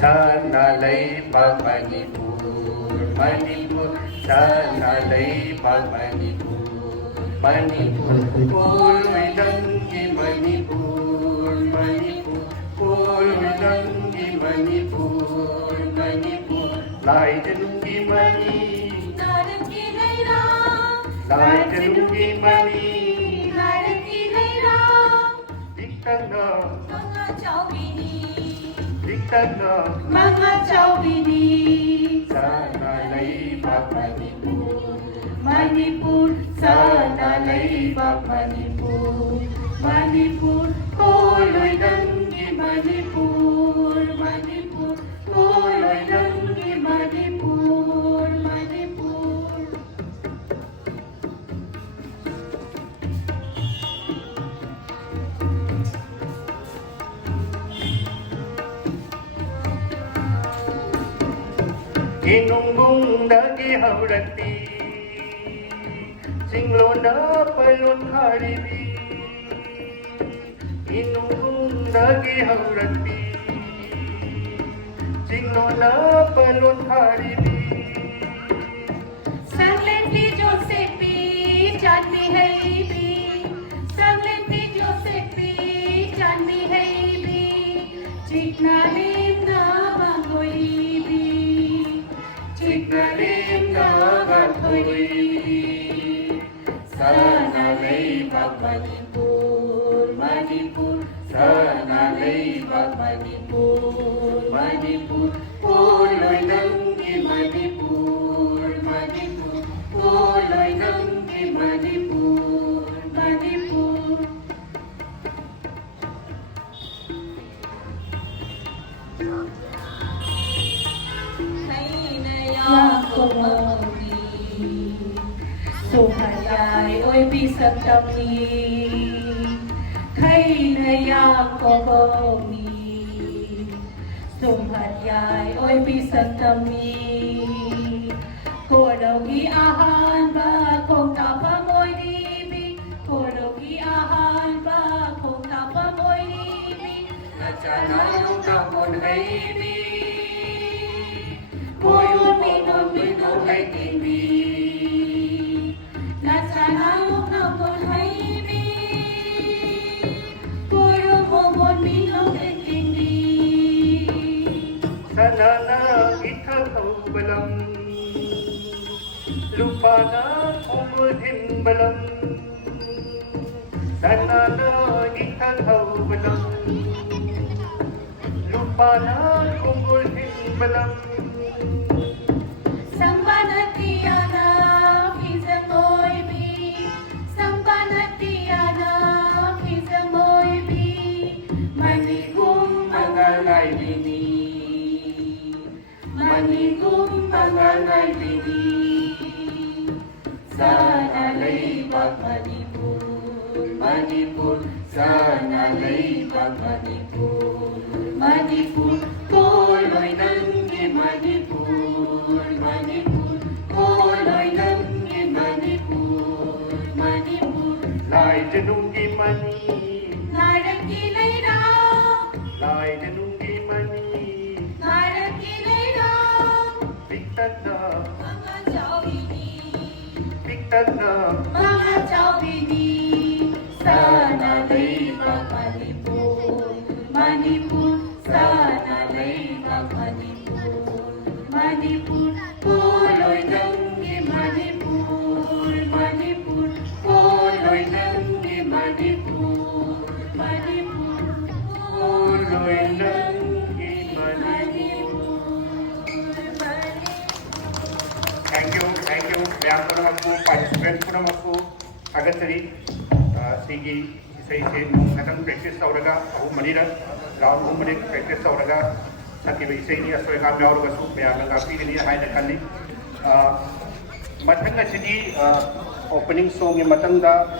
sana leibak Manipur, Manipur, sana leibak Manipur, Manipur, puluy langgi Manipur, Manipur, puluy langgi Manipur, Manipur, lai chanungi mani, lai chanungi mani, Dikana, Dikana, Mga Chowbini, sana leibak Manipur, Manipur, sana leibak Manipur, Manipur, puluy langgi Manipur, Manipur, puluy langgi Manipur, Manipur. Inungbong dagi haurati, singlo na palon haribi. Inungbong dagi haurati, singlo na palon haribi. Sangleti Josepi, Chanmi Heibi, Sangleti Josepi, Chanmi Heibi, Chiknalim na Bangoibi, Chiknalim na Bangoibi, Sana leibak Manipur, Manipur, sana leibak Manipur, Manipur, puluy langgi Manipur, Manipur, puluy langgi Manipur, Manipur. Sumhayay oy bisag tami, kay nayang kokomi. Sumhayay oy bisag tami, kodogi ahan ba kong tapamoy ibig, kodogi ahan ba kong tapamoy ibig, Nacanayong tapon ay ibig, Buyong minong ay tibig, nasanayong napon ay ibig, buyong momon minong ay tibig. sana na itakaw balang, lupa na umulhin balang. Sana na itakaw balang, lupa na umulhin balang. Sambanatiana, Kizamoy Bi, Sambanatiana, Kizamoy Bi, Manigum Mangalay bini, Manigum Mangalay Bini, sana leibak Manipur, Manipur, sana leibak Manipur, Manipur, puluy langgi Manipur, Manipur, puluy langgi Manipur, Manipur, lai janungi mani, narang kilay na, lai janungi mani, narang kilay na, bigtag na, mga Chowbini. bigtag na, Mga Chowbini, sana leibak Manipur, Manipur, sana leibak Manipur, Manipur, puluy langgi Manipur, Manipur, puluy langgi Manipur, Manipur, tuloy langgi mani. Thank you. Mayam ko naman po, participant ko naman po, agasari, sige, isa-isa nung natang practice sa uraga, ako manila, lawan mo manig practice sa uraga, sa kiba-isa niya, so yung kami ako gaso, mayam ang kapili niya, hay na kani. Matang na sini, opening song yung matanda,